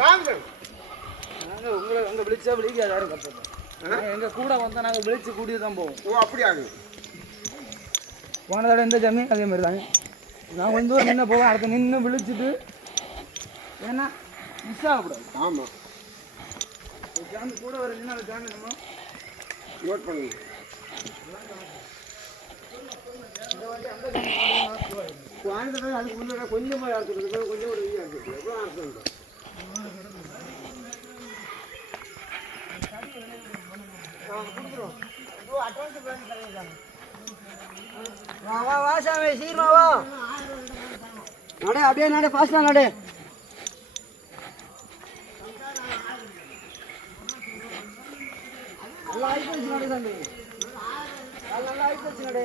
நாங்கள் உங்களை அங்கே விழிச்சா விழிக்காது யாரும் நாங்கள் எங்கள் கூட வந்தால் நாங்கள் விழிச்சு கூட்டிட்டு தான் போவோம். ஓ அப்படியாங்க. போன தடவை எந்த ஜமீன் அதே மாதிரி தாங்க. நான் கொஞ்சம் நின்று போவேன் அடுத்து நின்று விழிச்சிட்டு. ஏன்னா மிஸ் ஆகக்கூடாது. ஆமாம் ஒரு ஜாமி கூட வருதுன்னா அந்த ஜாமி நம்ம நோட் பண்ணுங்க. குவாலிட்டி அதுக்கு முன்னாடி கொஞ்சமாக இருக்குது கொஞ்சம் ஒரு இதாக இருக்குது எவ்வளோ அர்த்தம் வா வா சாமி சீக்கிரமா வா. நடு அப்படியே நடே ஃபாஸ்ட்டாக நடே. நல்லா ஆயிப்போச்சு நடே சாமி. நல்லா ஆயிப்போச்சு நடே.